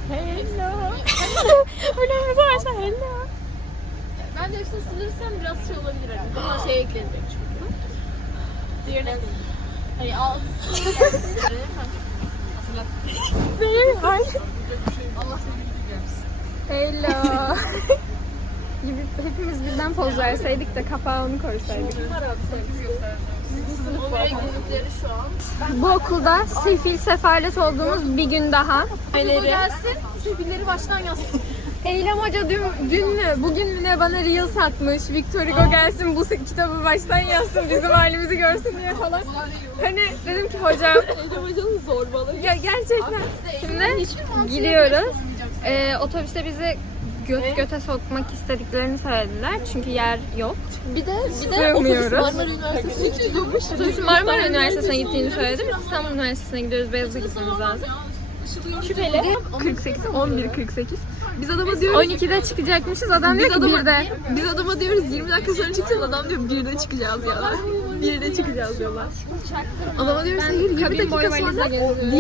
Hello. Öyle mi varsa hello. Bence hepsini sınırırsam biraz şey olabilir. Hani. Buna şey eklenecek çünkü. Diğerine hani altı Allah seni bildirmesin. Hello. Gibi hepimiz birden poz verseydik de kapağını koysaydık. Oraya günlükleri şu an. Bu okulda sefil sefalet olduğumuz bir gün daha. Bu gelsin, sefilleri baştan yazsın. Eylem Hoca dün mü, bugün mü ne bana Reels atmış. Victor Hugo gelsin bu kitabı baştan yazsın, bizim halimizi görsün diye falan. Hani dedim ki hocam. Eylem Hoca'nın zorbalığı. Ya gerçekten. Şimdi gidiyoruz. Otobüste bizi göt göte sokmak istediklerini söylediler. Çünkü yer yok. Bir de Sığmıyoruz. Marmara Üniversitesi'ne gidiyormuş. Otobüsün Marmara Üniversitesi'ne gittiğini söyledim. İstanbul Üniversitesi'ne gidiyoruz. Beyazıt'a gitmemiz lazım. Şüpheli. 48, 11.48. Biz adama diyoruz 12'de çıkacakmışız. Adam diyor ki 1'de. biz adama diyoruz 20 dakika sonra çıkacağız. Adam diyor 1'de çıkacağız ya. 1'de çıkacağız diyorlar. Adama diyoruz hayır 20 dakika sonra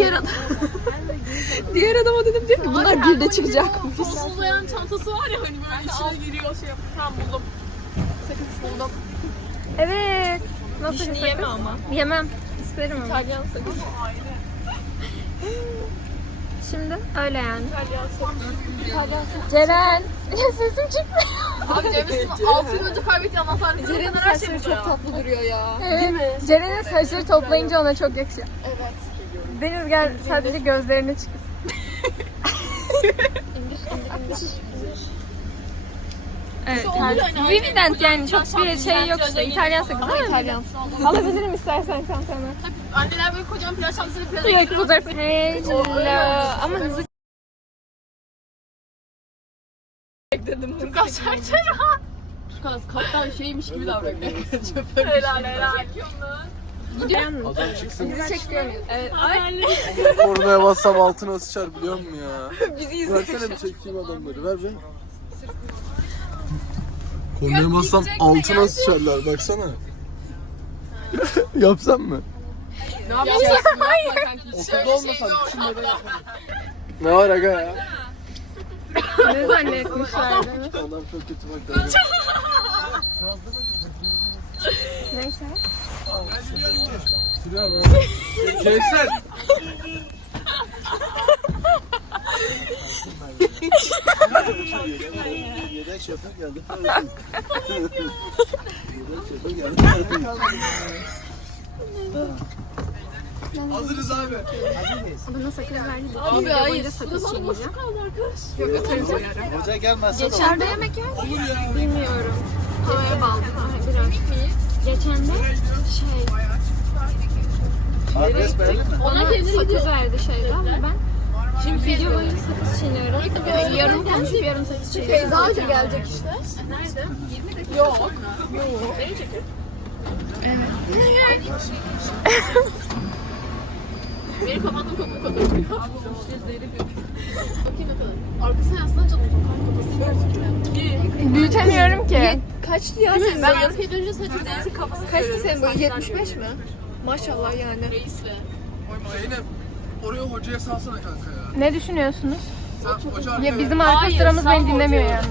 diğer adama dedim diyor ki bunlar 1'de çıkacakmış. Uzayan çantası var ya hani böyle içine giriyor şey yapıyor. Tamam buldum. Sakız buldum. Evet. Nasıl bir Dişini sakız? yeme ama. Yemem. İsterim ama. İtalyan sakız. Şimdi öyle yani. İtalyan sakız. Ceren. Sesim çıkmıyor. Abi Cem'in 6 yıl önce kaybettiği anahtarlık. Ceren'in her şey saçları çok tatlı duruyor ya. Evet. Ceren'in saçları toplayınca ona çok yakışıyor. Evet. Deniz gel sadece gözlerini çıkar. Evet. Vivident yani çok bir şey yok işte. İtalyan sakızı ama İtalyan. Alabilirim istersen çantanı. Anneler böyle kocaman plaj çantasıyla plaja Yok getiriyor. fotoğrafı. Hello. Ama hızlı. Türk açarken ha. Kaptan şeymiş gibi davranıyor. Helal helal. Adam çıksın. Bizi çekiyor muyuz? Evet. Kornaya bassam altına sıçar biliyor musun ya? Bizi izle. Versene bir çekeyim adamları. Ver beni. Kornaya bassam altına sıçarlar baksana. Yapsam mı? Ne yapacaksın? Okulda olmasam şunları yaparım. Ne var aga ya? Ne zannetmişler değil mi? Adam çok kötü bak. Neyse. Sürüyor Kevser. Yedek şoför geldi. Yedek şoför geldi. Hazırız abi. Bana sakız verdi. Abi hayır. Sakız çiğneyeceğim. Hoca gelmezse Geçen de yemek yer. Bilmiyorum. Havaya bağlı. Biraz. Geçen de şey. adres beğendin mi? Ona sakız verdi şeyde ama ben şimdi video boyunca sakız çiğniyorum. Yarım konuşup yarım sakız çiğniyorum. Feyza Hoca gelecek işte. Nerede? 20 dakika. Yok. Beni çekiyor. Benim kapattım kapıyı kapatıyor. Bakayım ne kadar. Arkasına yaslanınca da uzun kafası. Büyütemiyorum ki. Kaçtı ya Ben arkaya dönünce saçım Deniz'in kafasına Kaçtı senin boyun? 75 mi? Maşallah yani. Reisle. Zeynep oraya hocaya salsana kanka ya. Ne düşünüyorsunuz? Sen hoca Ya bizim arka sıramız beni dinlemiyor yani.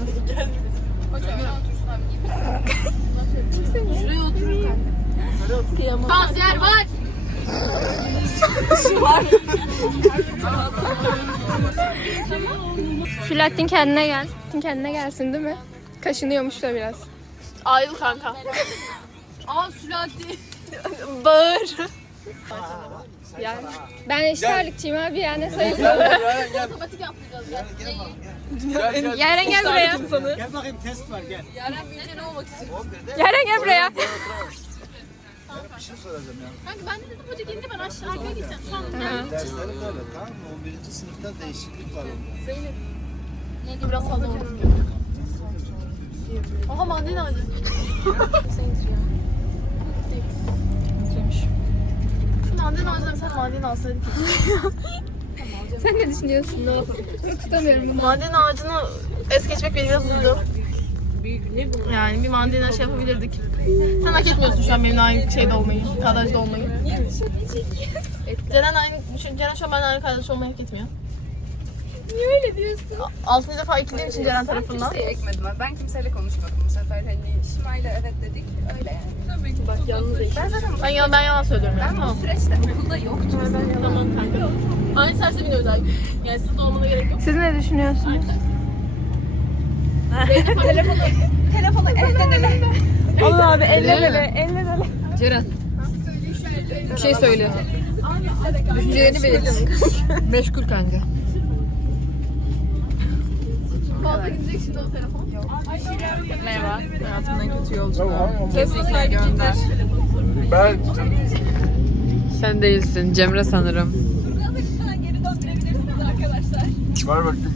Şuraya oturun kanka. Bazı yer var. Selahattin kendine gel. Kendine gelsin değil mi? Kaşınıyormuş da biraz. Ayrıl kanka. Aa Sülati. Bağır. Yani ben eşitlerlikçiyim abi ya ne sayısı. gel. Matematik yapmayacağız ya. Yaren gel buraya. Gel bakayım test var gel. Yaren büyüyünce ne olmak istiyor? Yaren gel buraya. Bir şey soracağım yani. Kanka ben de dedim hoca gelince ben aşağı arkaya gideceğim. Şu an Derslerim böyle tamam mı? 11. sınıfta değişiklik var onda. biraz fazla oldu. Aha mandalina ağacı. Şu mandalina ağacından sen mandalina alsaydık. Sen ne düşünüyorsun? Ne yapalım? Tutamıyorum bunu. Mandalina ağacını es geçmek beni biraz üzdü. Yani bir mandalina şey yapabilirdik. Sen hak etmiyorsun şu an benimle aynı şeyde olmayı, kadrajda olmayı. Ceren şu an benimle aynı kadrajda olmayı hak etmiyor. Niye öyle diyorsun? 6. defa ikilediğim için Ceren tarafından. Kimseyi ekmedim ben. Ben kimseyle konuşmadım bu sefer. Hani Şimay'la evet dedik. Öyle yani. Tabii ki. Bak yalnız değil. Ben zaten Ben yalan söylüyorum yani. bu Tamam. süreçte okulda yoktum. Tamam kanka. Aynı servise biniyoruz abi. Yani sizin olmana gerek yok. Siz ne düşünüyorsunuz? Telefonu elden ele. Allah abi elle. Ceren. Bir şey söyle. Düşüncelerini belirtin. Meşgul kanka. Fazla gidecek şimdi o telefon. Merhaba. Hayatımın en kötü yolculuğu. Kesinlikle gönder. Ben Sen değilsin. Cemre sanırım. ver bakayım.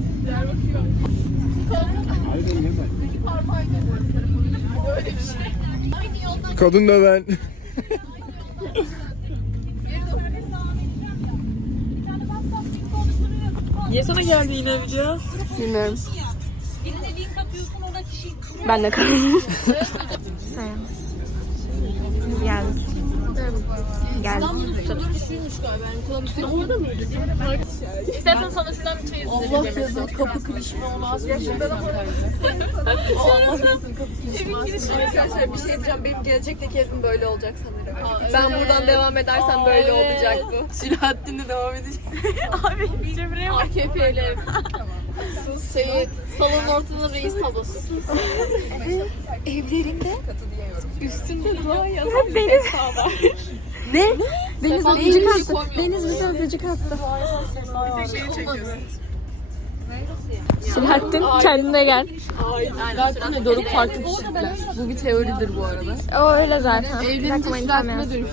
Kadın da ben. Niye sana geldi yine video? Bilmiyorum. Ben de kaldım. Geldik. Geldik. Şuymuş galiba. Yani kulağım orada mıydı? İstersen sana şuradan bir çay izleyelim. Allah yazın kapı klişme olmaz. Ya şimdi ben Allah yazın kapı klişme. Arkadaşlar bir şey diyeceğim. Benim gelecekteki evim böyle olacak sanırım. Ben buradan devam edersem böyle olacak bu. Selahattin'le devam edecek. Abi Cemre'ye bak. AKP'li ev. Şeyi, salonun ortasında reis tablosu. Evlerinde üstünde dua yazan Deniz. Ne? Deniz Sen öpücük bana attı. bir şey Deniz bize öpücük attı. Şeyi çekiyorsun. Selahattin kendine gel. Selahattin'le Doruk farklı kişilikler. Bu bir teoridir bu arada. O öyle zaten. Evlenince Selahattin'e dönüşecek.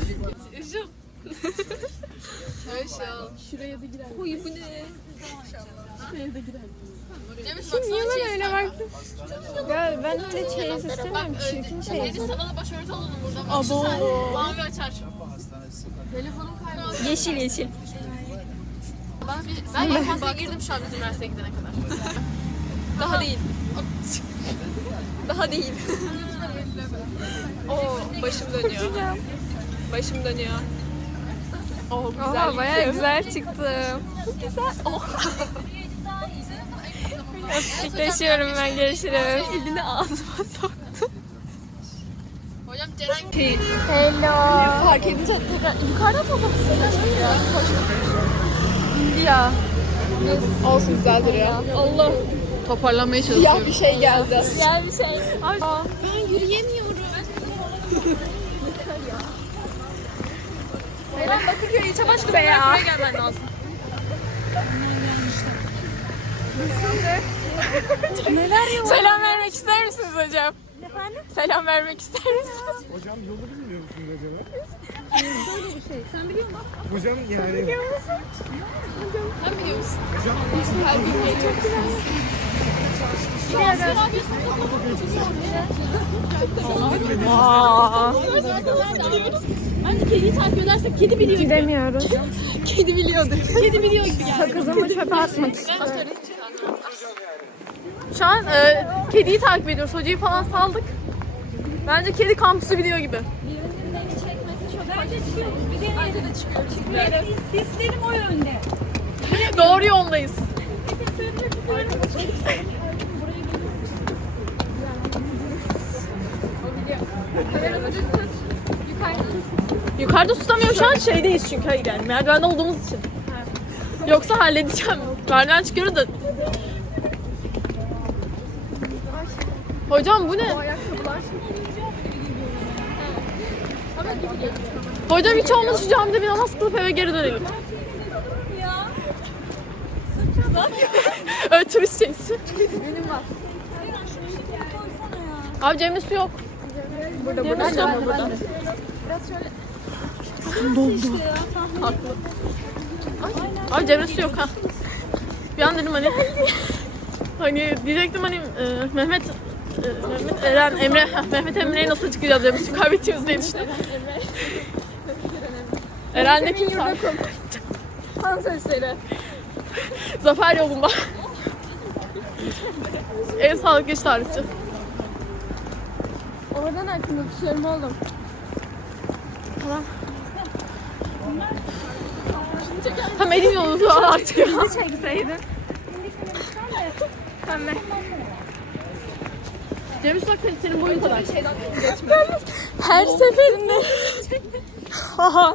Niye bana öyle baktın? Ya ben öyle çeyiz istemem. Çirkin çeyiz. Sana da başörtü alalım buradan. Bak şu sen. Mavi açar. Telefonum kayboldu. Yeşil. Ben YKS'ye girdim şu an biz üniversiteye gidene kadar. Daha değil. Daha değil. Oo, başım dönüyor. Başım dönüyor. Oh, güzel. Oha bayağı güzel çıktı. Güzel. Öpücükleşiyorum ben. Görüşürüz. Elini ağzıma soktu. Hocam Ceren Hello. Fark edince tekrar yukarıda fotoğrafı ya. İndi ya. Olsun güzel duruyor. Allah. Toparlanmaya çalışıyorum. Siyah bir şey geldi. Gel bir şey. ben yürüyemiyorum. Ben Bakırköy ilçe başkanı Ya. buraya gelmen lazım. Selam vermek ister misiniz hocam? Efendim? Selam vermek ister misiniz? Hocam yolu bilmiyor musunuz acaba? Böyle bir şey. Sen biliyor musun? Hocam yani. Sen biliyor musun? Bence kediyi takip edersek kedi biliyor. Gidemiyoruz. Kedi biliyordur. Kedi biliyor gibi yani. Sakızımı çöpe atmak istiyorum. Şu an kediyi takip ediyoruz. Hocayı falan saldık. Bence kedi kampüsü biliyor gibi. Hislerim o yönde. Doğru yoldayız. Yukarıda tutamıyorum şu an şeydeyiz çünkü hayır yani merdivende olduğumuz için. Yoksa halledeceğim. Merdiven çıkıyoruz da. Hocam bu ne? Hocam hiç olmazsa şu camide bir namaz kılıp eve geri dönelim. Evet turist şeysi. Benim var. Abi Cem'de su yok. Burada. Burada. Haklı. Abi Cem'de su yok ha. Bir an dedim hani diyecektim hani Mehmet Eren Emre Mehmet Emre'ye nasıl çıkacağız diye su kaybettiğimiz diye düşündüm. Eren de kimse. Tam sesleri. Zafer yolunda. En sağlıklı iş tarihçi. Oradan hakkında tutuyorum oğlum. Tam elim yolu artık ya. Bizi çekseydin. Pembe. Cem Islak senin boyun kadar. Her seferinde. Haha.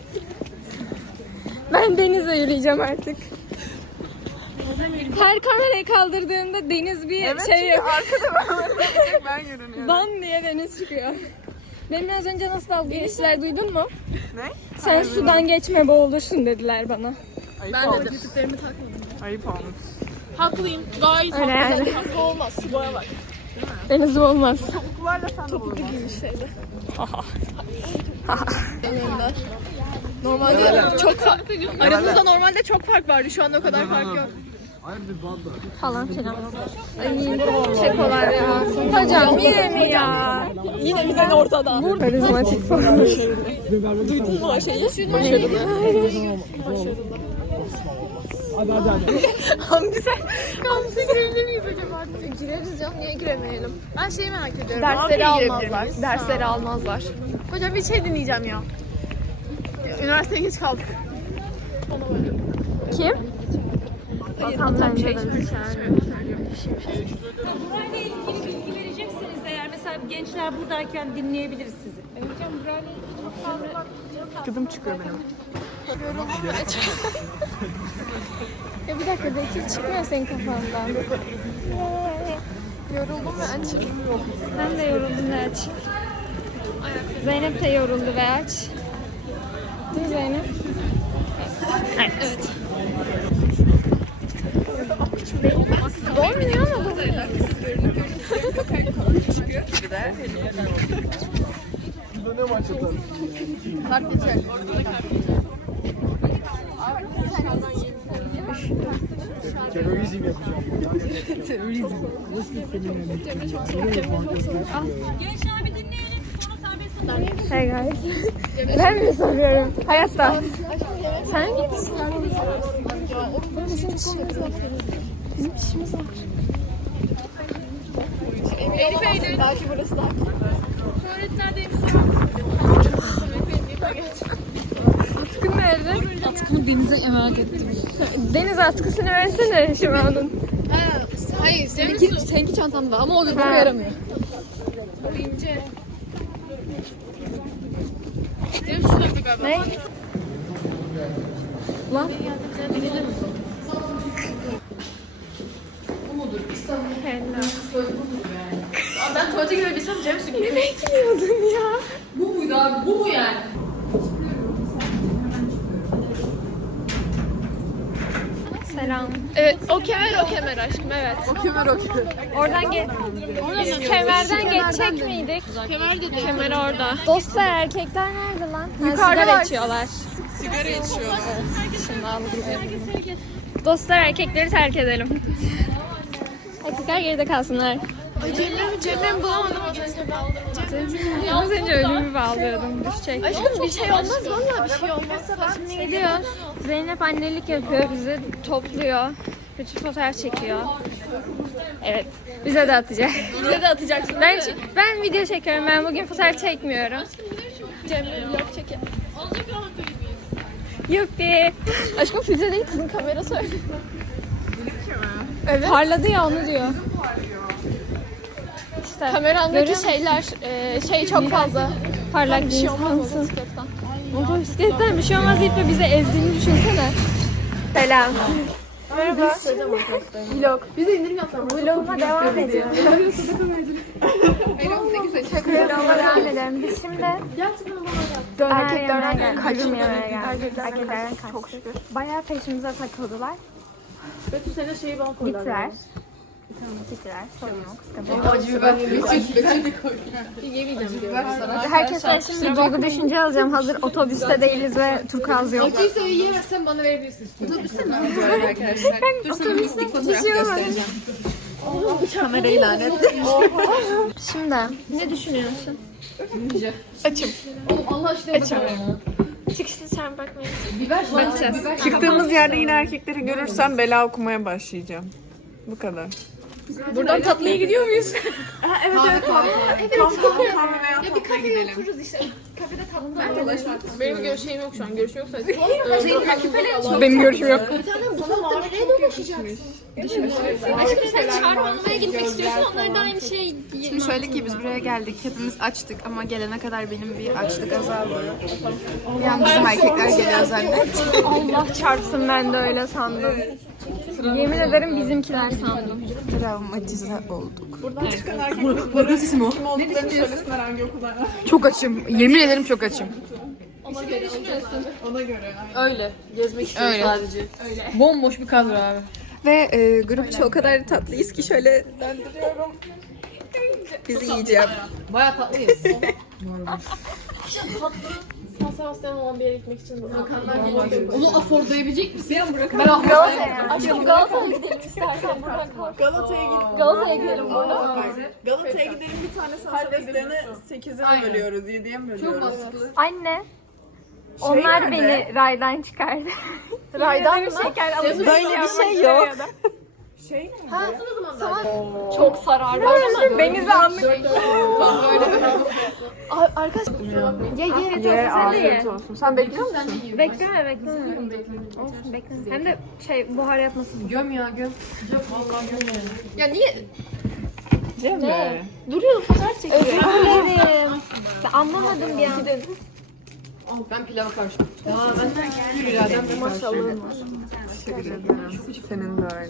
Ben denizle yürüyeceğim artık. Her kamerayı kaldırdığımda deniz bir şey yapıyor. Arkada ben yürünüyorum. Ban diye deniz çıkıyor. Benim az önce nasıl dalga geçtiler duydun mu? Ne? Sen sudan geçme boğulursun dediler bana. Ben de yüzüklerimi takmadım. Ayıp olmuş. Haklıyım. Gayet Öyle haklı. yani. Hakkı olmaz. Şu boya bak. Denizim olmaz. Topuklarla sen de vurma. Normalde çok aramızda normalde çok fark vardı. Şu anda o kadar fark yok. Falan filan. Ay kekolar ya. Hocam yine mi ya? Yine bize ortada. Karizmatik falan. Duydun mu o şeyi? Hamza girebilir miyiz acaba? Gireriz ya. Niye giremeyelim? Ben şeyi merak ediyorum. Dersleri almazlar. Dersleri almazlar. Hocam bir şey dinleyeceğim ya. Üniversiteye geç kaldık. Kim? Burayla ilgili bilgi verecekseniz eğer mesela gençler buradayken dinleyebiliriz sizi. Kızım çıkıyor benim. Ya bir dakika Betül çıkmıyor senin kafandan. Yoruldum ve açım. Ben de yoruldum ve aç. Zeynep de yoruldu ve aç. Değil mi Zeynep? Evet. Dolmuyor ama bu. Burada ne maç atalım? Terörizm yapacağım. Gençler bir dinleyelim. Sonra serbest Hey guys. Ben mi soruyorum? Hayatta. Sen git. Bizim işimiz var. Bizim işimiz var. Elif Eylül. Belki burası daha. Tuvaletlerdeyim. Atkın nerede? Atkımı denize emanet ettim. Deniz atkısını versene şu anın. Hayır, seninki çantamda ama o da Ha. yaramıyor. İnce. Cem şu tarafta galiba. Ne? Lan. Ben tuvalete girebilsem Cem su gibi. Bekliyordun ya. Bu muydu abi? Bu mu yani? Selam. Evet, o kemer aşkım, evet. O kemer. Oradan kemerden geçecek miydik? Kemer dedi. Kemer orada. Dostlar erkekler nerede lan? Yukarıda Sigara var. içiyorlar. Sigara içiyor. Şimdi aldım. Dostlar erkekleri terk edelim. Erkekler geride kalsınlar. Cem'den bulamadım. Az önce ölümü bağlıyordum. Düşecek. Aşkım bir şey olmaz valla bir şey olmazsa ben. Şimdi gidiyoruz. Zeynep annelik yapıyor. Bizi topluyor. Bütün fotoğraf çekiyor. Evet. Bize de atacak. Bize de atacaksın. Ben video çekiyorum. Ben bugün fotoğraf çekmiyorum. Cem'le vlog çekelim. Yuppi. Aşkım füze değil kızın kamerası öyle. Evet. Parladı ya onu diyor. İşte Kamerandaki görüyor musun? şeyler şey çok fazla. Parlak Bir bir şey olmaz insansın. motosikletten. Motosikletten bir şey olmaz deyip de bize ezdiğini düşünsene. Selam. Merhaba. Vlog. Bize indirim yapalım. Vloguma devam ediyorum. Vloguma devam ediyorum. Biz şimdi döner yemeye geldik. Kaçım yemeye geldik. Erkeklerden kaçtık. Bayağı peşimize takıldılar. Betül senin şeyi bana koydular. Gittiler. Gittiler. Sorun yok. Sıkıntı yok. Yemeyeceğim diyor. Herkese şimdi duygu düşünce alacağım. Hazır otobüste değiliz ve Turkuaz yok. Acıysa yiyemezsen bana verebilirsin. Otobüste mi? Dur sana mistik fotoğraf göstereceğim. Kamerayı lanet. Şimdi ne düşünüyorsun? Açım. Oğlum Allah aşkına açım. Çıkışta sen bakmayın. Çıktığımız yerde yine erkekleri görürsem bela okumaya başlayacağım. Bu kadar. Buradan tatlıya gidiyor muyuz? Benim görüşüm yok şu an. Görüşüm yok sadece. Benim görüşüm yok. Çarpmaya gitmek istiyorsan onları da aynı şey. Şimdi şöyle ki biz buraya geldik. Hepimiz açtık ama gelene kadar benim bir açlık azaldı. Yani bizim erkekler geliyor zannet. Allah çarpsın, ben de öyle sandım. Yemin ederim bizimkiler sandım. Travmatize olduk. Burası mı? Ne düşünüyorsun? Çok açım. Yemin ederim çok açım. Öyle. Gezmek istiyoruz sadece. Öyle. Bomboş bir kadro abi. Ve grupça o kadar tatlıyız ki şöyle döndürüyorum. Bizi yiyeceğim. Bayağı tatlıyız. San Sebastian olan bir yere gitmek için onu affordayabilecek misin? Aşkım Galata'ya gidelim istersen, buradan kalk. Galata'ya gidelim buradan. Galata'ya gidelim, bir tane San Sebastian'ı 8'e mi bölüyoruz, 7'ye mi bölüyoruz? Anne, onlar beni raydan çıkardı. Raydan mı? Şeker alıp Böyle bir şey yok. çok sararlı. Denize anlık. Ye, sen de ye. Sen bekliyor musun? Bekleme. Olsun, bekleme. Hem de buhar yapmasın. Göm ya göm. Ya niye? Ne? Duruyor fotoğraf çekiyor. Özür dilerim. Ben anlamadım bir an. Ben pilava karşı. Senin de öyle.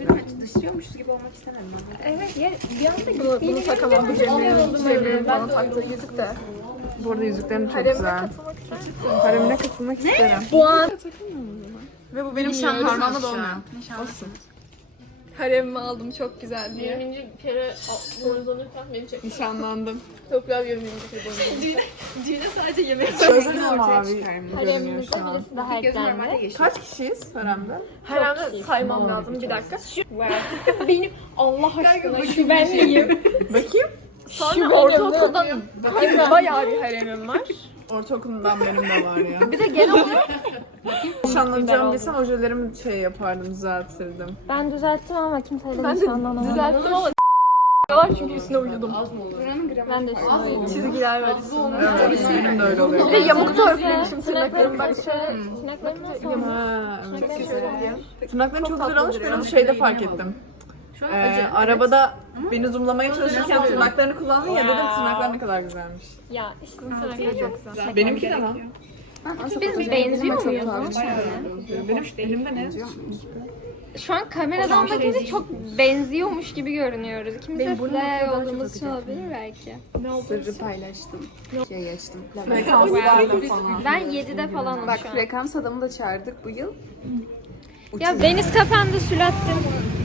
Evet, bir anda Bunu takamam. Bu Cemre'nin bana taktığı yüzük de. Bu arada yüzüklerim çok güzel. Haremine katılmak isterim. bu an Ve bu benim nişan parmağıma da olmuyor. Olsun. haremimi aldım, çok güzel diye. 20. kere boynuzlanırken beni çek. Nişanlandım. Çok güzel 20. kere boynuzlanırken. Gözüm mavi. Haremimizde birisi daha eklendi. Kaç kişiyiz haremde? Haremde saymam lazım, bir dakika. Benim Allah aşkına şu ben miyim? Bakayım. Sonra ortaokuldan bayağı bir haremim var. Ortaokulundan benim de var ya. Bir de genel olarak Nişanlanacağım bilsem ojelerimi düzeltirdim, düzeltirdim. ben düzelttim ama kimseyle nişanlanamadım. Düzelttim ama var çünkü üstüne uyudum. Ben de üstüne. Çizgiler var. Evet, benim de öyle oluyor. Bir de yamuk da örgülemişim tırnaklarım, bak şöyle. Tırnaklarım nasıl olmuş? Ha, evet. Tırnakların çok güzel olmuş. Ben onu şeyde fark ettim. Arabada beni zoomlamaya çalışırken tırnaklarını kullandın ya, dedim tırnaklar ne kadar güzelmiş. Ya işte tırnakları çok güzel. Benimki de lan. Biz benziyor muyuz? Benim elimde ne? Şu an kameradan bakınca çok benziyormuş gibi görünüyoruz. İkimiz de fly olduğumuz için olabilir belki. Sırrı paylaştım. Şey geçtim. Ben 7'de falanım Bak şu an. frekans adamı da çağırdık bu yıl. Ya deniz kapandı Sülattin.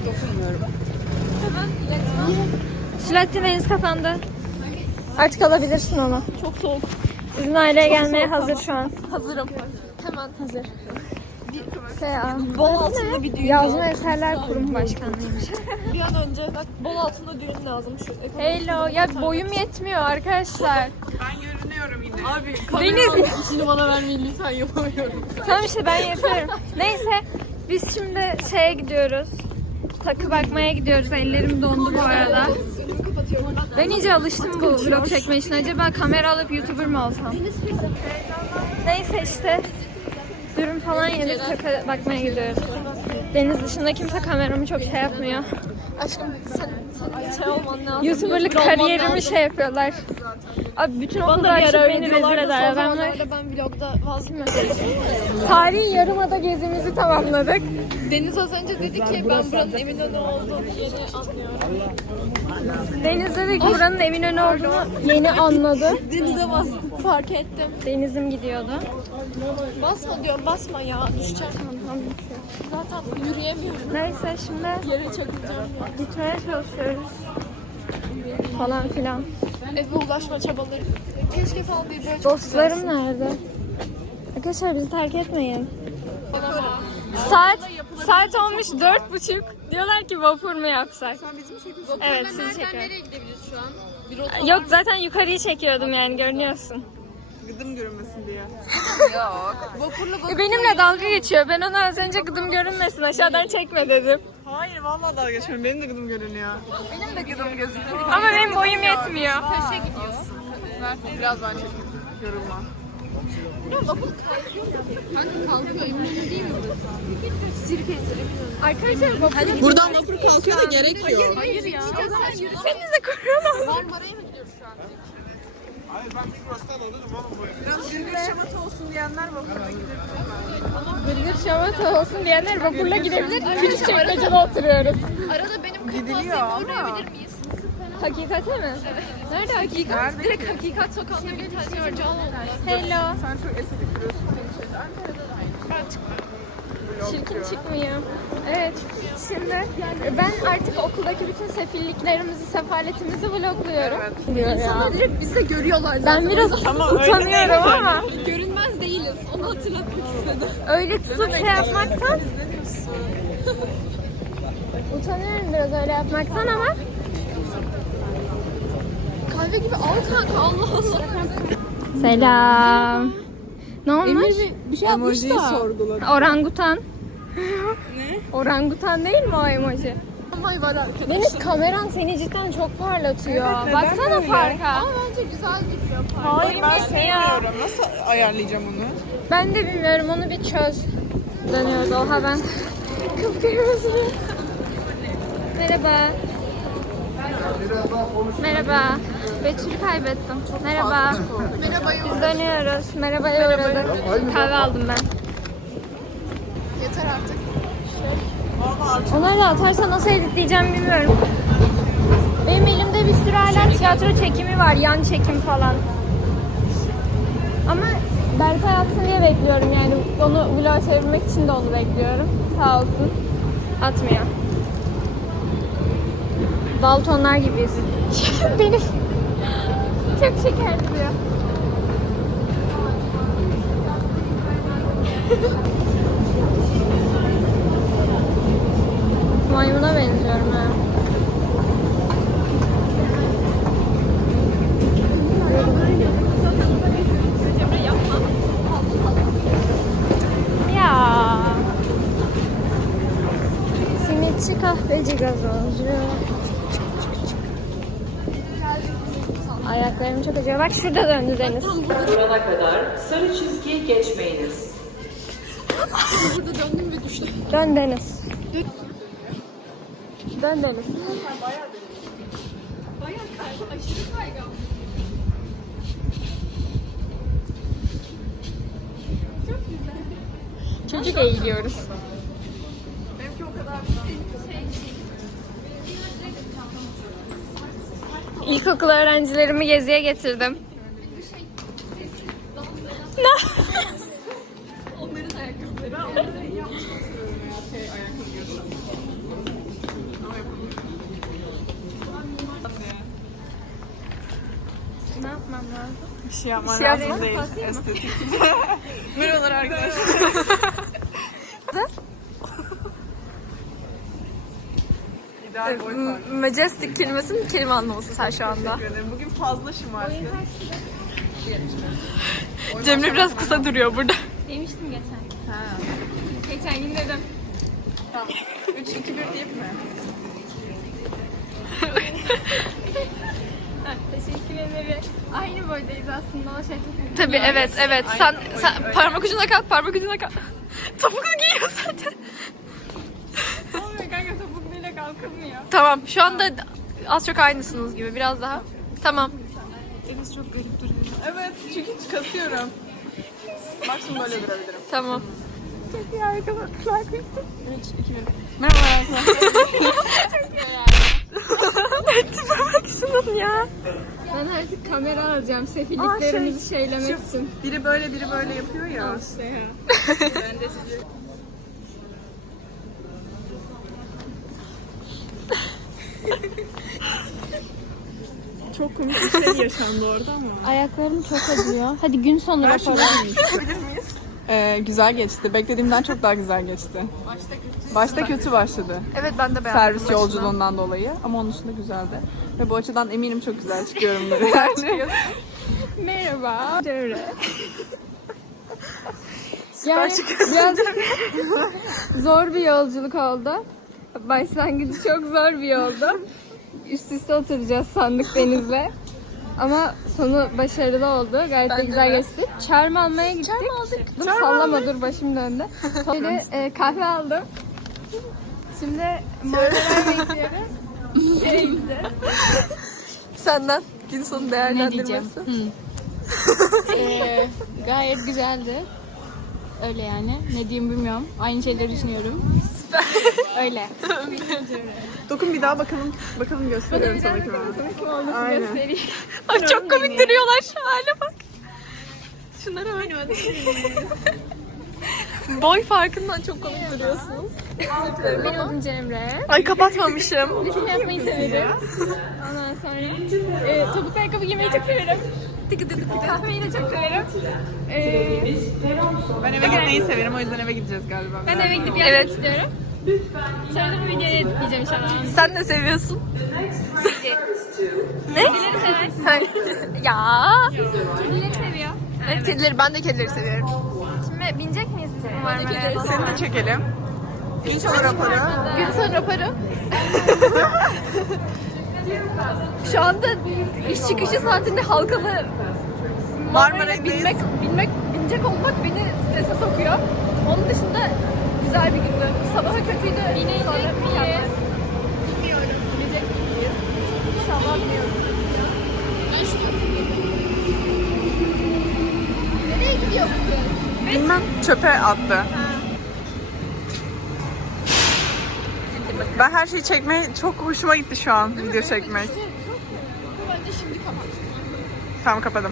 Sülattin deniz kapandı. Artık alabilirsin onu. Çok soğuk. Sizin aileye gelmeye hazır şu an. Hazırım. Hemen hazır. Bol altında bir düğün. Yazma Eserler Kurumu Başkanlığıymış. Bir an önce bak bol altında düğün lazım şu. Hello. Ya boyum yetmiyor arkadaşlar. Ben görünüyorum yine. Abi Deniz. işini bana vermeyin lütfen yapamıyorum. Tamam işte ben yapıyorum. Neyse biz şimdi şeye gidiyoruz. Takı bakmaya gidiyoruz. Ellerim dondu bu arada. Ben iyice alıştım bu vlog çekme işine. Acaba kamera alıp YouTuber mı olsam? Neyse işte. Dürüm falan yedik. Takı bakmaya gidiyoruz. Deniz dışında kimse kameramı çok şey yapmıyor. Aşkım sen şey olman lazım. YouTuber'lık kariyerimi şey yapıyorlar. Abi bütün okullar açıp beni rezil eder. Ben böyle Ben vlogda vazgeçtim. tarihi yarımada gezimizi tamamladık. Deniz az önce dedi ki ben buranın Eminönü olduğunu yeni anlıyorum. Deniz dedi ki buranın Eminönü olduğunu yeni anladı. Denize bastım fark ettim. Denizim gidiyordu. Basma diyorum basma ya düşeceğim. Zaten yürüyemiyorum. Neyse şimdi Yere çakılacağım. gitmeye çalışıyoruz. Falan filan. Eve ulaşma çabaları. Keşke falan bir böyle çok Dostlarım nerede? Arkadaşlar bizi terk etmeyin. Saat olmuş 4:30. Diyorlar ki vapur mu yapsak? Evet, sizi çekiyorum. Nereye gidebiliriz şu an? Yok zaten yukarıyı çekiyordum yani, görünüyorsun. Gıdım görünmesin diye. Benimle dalga geçiyor. Ben ona az önce gıdım görünmesin aşağıdan çekme dedim. Hayır vallahi dalga geçmiyorum. Benim de gıdım görünüyor. Benim de gıdım gözüküyor. Ama benim boyum yetmiyor. Biraz ben çekeyim. Yorulma. Arkadaşlar vapur Buradan vapur kalkıyor da gerekiyor. hayır ya. Yürüsenize korona. Hayır ben Migros'tan alırım oğlum bu evi. Biraz virgül şamata olsun diyenler vapurla gidebilir. Gırgır şamata olsun diyenler vapurla gidebilir. Küçükçekmece'de oturuyoruz. Arada benim Gidiliyor ama. miyiz? Hakikate mi? Nerede hakikat? Nerede Direkt ki? hakikat sokağında bir tane şey var. Cağaloğlu'nda. Hello. Sen çok estetik duruyorsun senin şeyde. Ankara'da da aynı. Çirkin çıkmıyor. Evet. Şimdi ben artık okuldaki bütün sefilliklerimizi, sefaletimizi vlogluyorum. Diyor ya. Direkt bizi de görüyorlar zaten. Ben biraz utanıyorum ama Görünmez değiliz. Onu hatırlatmak istedim. öyle tutup şey yapmaktan utanıyorum biraz öyle yapmaktan ama Kahve gibi al kanka. Allah Allah. selam. Ne olmuş? Bir şey yapmış Emojiyi da. sorguladı. Orangutan. Ne? Orangutan değil mi o emoji? Vay var arkadaşlar. Deniz kameran seni cidden çok parlatıyor. Evet, neden Baksana böyle? farka. Ama bence güzel duruyor. Hayır ben Yetmiyor. sevmiyorum. Nasıl ayarlayacağım onu? Ben de bilmiyorum, onu bir çöz. Dönüyoruz. Oha ben kıpkırmızı. Merhaba. Merhaba. Betül'ü kaybettim. Merhaba. Merhaba. Biz dönüyoruz. Merhaba'ya uğradık. Kahve aldım ben. Yeter artık. Onları da atarsa nasıl editleyeceğim bilmiyorum. Benim elimde bir sürü hala tiyatro çekimi var. Yan çekim falan. Ama Berkay atsın diye bekliyorum yani. Onu vlog'a çevirmek için de onu bekliyorum. Sağ olsun. Atmıyor. Daltonlar gibiyiz. Benim çok şeker duruyor. Maymuna benziyorum ha. Ya. Simitçi kahveci gazozcu. Ayaklarım çok acıyor. Bak şurada döndü Deniz. Durana kadar sarı çizgiyi geçmeyiniz. Burada döndüm ve düştüm. Dön Deniz. Dön Deniz. Bayağı kaygan. Aşırı kaygan. Çocuk eğiliyoruz. Benimki o kadar. İlkokul öğrencilerimi geziye getirdim. Onların ayakkabıları. Ne yapmam lazım? Bir şey yapman lazım değil. Estetik. Merhabalar arkadaşlar. İdeal boy farkı. Majestic kelimesinin kelime anlaması sen şu anda. Teşekkür ederim. Bugün fazla şımarttı. Cemre biraz kısa duruyor burada. Demiştim geçen. Geçen gün dedim. Tamam. 3, 2, 1 deyip mi? Teşekkür ederim. Aynı boydayız aslında o şey topuklu. Tabii evet. Sen parmak ucuna kalk, parmak ucuna kalk. Topuklu giyiyor zaten. Olmuyor kanka, topukluyla kalkılmıyor. Tamam, şu anda az çok aynısınız gibi, biraz daha. Tamam. Evet. Çünkü hiç kasıyorum. Bak şimdi böyle durabilirim. Tamam. Çok iyi arkadaşlar. 3, 2, 1. Bak şunun ya. Ben artık kamera alacağım sefilliklerimizi şeylemek için. Biri böyle biri böyle yapıyor ya. İşte ya. Ben de sizi... Çok komik bir şey yaşandı orada ama. Ayaklarım çok acıyor. Hadi gün sonu raporu. Bilir miyiz? Güzel geçti. Beklediğimden çok daha güzel geçti. Başta kötü başladı. Evet, ben de beğendim. Servis yolculuğundan dolayı. Ama onun dışında güzeldi. Ve bu açıdan eminim çok güzel çıkıyorum. Yani. Merhaba. Cemre. Yani biraz zor bir yolculuk oldu. Başlangıcı çok zor bir yoldu. Üst üste oturacağız sandık Deniz'le. Ama sonu başarılı oldu. Gayet de güzel geçti. Çarmı almaya gittik. Çarmı aldık. Dur sallama dur başım döndü. Böyle kahve aldım. Şimdi malzemeler bekliyoruz. Nereye gideceğiz? Senden gün sonu değerlendirmesi. Gayet güzeldi. Öyle yani. Ne diyeyim bilmiyorum. Aynı şeyleri düşünüyorum. Öyle. Dokun bir daha bakalım. Bakalım gösteriyorum sana kim olduğunu. Aynen. Ay çok komik duruyorlar şu hale bak. Şunlara bak. Boy farkından çok komik duruyorsunuz. Benim adım Cemre. Ay kapatmamışım. Resim yapmayı severim. Ondan sonra topuklu ayakkabı giymeyi çok severim. Kahveyi de çok severim. Ben eve gitmeyi severim o yüzden eve gideceğiz galiba. Ben eve gidip yapmak istiyorum. Sonra da bu videoyu editleyeceğim inşallah. Sen ne seviyorsun? Ne? Kedileri seversin. Ya. Kedileri seviyor. Evet kedileri ben de kedileri seviyorum. Şimdi binecek miyiz? Marmara'ya? Seni de çekelim. Gün sonu raporu. Gün sonu raporu. Şu anda iş çıkışı saatinde halkalı Marmara'ya binecek olmak beni strese sokuyor. Onun dışında güzel bir gündü. Sabahı kötüydü. Binecek miyiz? Bilmiyorum. Binecek miyiz? İnşallah biniyoruz. Nereye gidiyor bu kız? Bilmem çöpe attı. Ben her şeyi çekmeye çok hoşuma gitti şu an video çekmek. Bence şimdi kapat. Tamam kapadım.